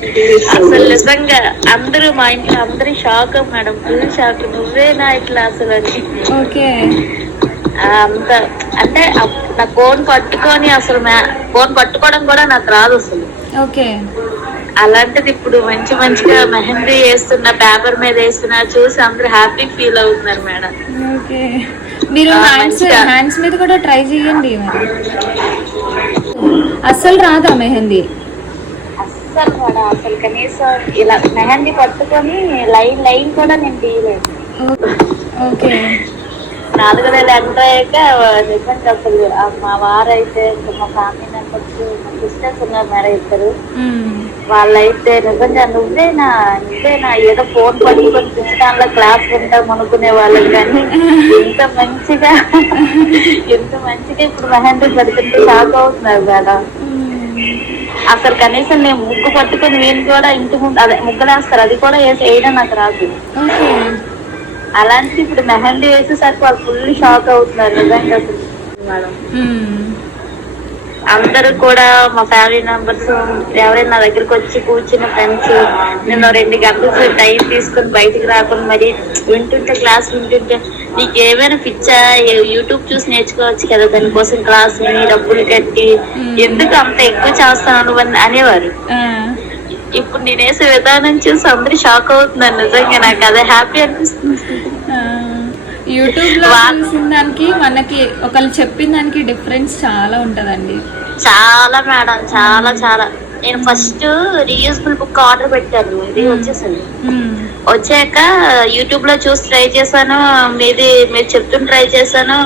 అసలు నిజంగా అందరూ మా ఇంట్లో అందరి షాక్ మేడం, ఫుల్ షాక్. నువ్వేనా ఇట్లా అసలు అని. ఓకే. అంత అంటే నా ఫోన్ పట్టుకొని అసలు ఫోన్ పట్టుకోవడం కూడా నాకు రాదు అసలు. ఓకే. అలాంటిది ఇప్పుడు మంచి మంచిగా మెహందీ వేస్తున్న, పేపర్ మీద వేస్తున్నా చూసి అందరూ హ్యాపీ ఫీల్ అవుతున్నారు మేడం. ఓకే. మీరు హ్యాండ్స్ మీద కూడా ట్రై చేయండి మరి. అస్సలు రాదా మెహందీ? అస్సలు మేడం, అసలు కనీసం ఇలా మెహందీ పట్టుకొని లైన్ లైన్ కూడా నేను తీయలేదు. ఓకే. 4 నెలలు ఎంటర్ అయ్యాక నిజంగా అసలు మా వారైతే ఇంకా మా ఫ్యామిలీ మెంబర్స్, మా సిస్టర్స్ ఉన్నారు మేడం ఇద్దరు. వాళ్ళైతే నిజంగా నువ్వేనా ఏదో ఫోన్ పట్టుకొని పుస్తకాల్లో క్లాస్ వింటాం అనుకునే వాళ్ళం, కానీ ఎంత మంచిగా ఇప్పుడు మెహందీ పడుతుంటే షాక్ అవుతున్నారు మేడం. అసలు కనీసం నేను ముగ్గు పట్టుకొని నేను కూడా ఇంటి ముందు అదే ముగ్గులేస్తారు, అది కూడా వేయడం నాకు రాదు. అలాంటి ఇప్పుడు మెహందీ వేసేసరికి వాళ్ళు ఫుల్ షాక్ అవుతున్నారు నిజంగా అసలు మేడం. అందరూ కూడా మా ఫ్యామిలీ మెంబర్స్ ఎవరైనా నా దగ్గరికి వచ్చి కూర్చున్న ఫ్రెండ్స్ నేను 2 గంటలు టైం తీసుకుని బయటికి రాకుండా మరి వింటుంటే క్లాస్ వింటుంటే నీకు ఏమైనా పిచ్చా, యూట్యూబ్ చూసి నేర్చుకోవచ్చు కదా, దానికోసం క్లాస్ విని డబ్బులు కట్టి ఎందుకు అంత ఎక్కువ చేస్తాను అనేవారు. ఇప్పుడు నేను వేసే విధానం చూసి అందరూ షాక్ అవుతున్నారు నిజంగా. నాకు అదే హ్యాపీ అనిపిస్తుంది. యూట్యూబ్ లో చూసిన దానికి మనకి ఒకళ్ళు చెప్పిన దానికి డిఫరెన్స్ చాలా ఉంటదండి. చాలా మేడం, చాలా. నేను ఫస్ట్ రీయూజబుల్ బుక్ ఆర్డర్ పెట్టాను, ఇది వచ్చేసింది. వచ్చాక యూట్యూబ్ లో చూసి ట్రై చేశాను, మీరు చెప్తుంటే ట్రై చేశాను.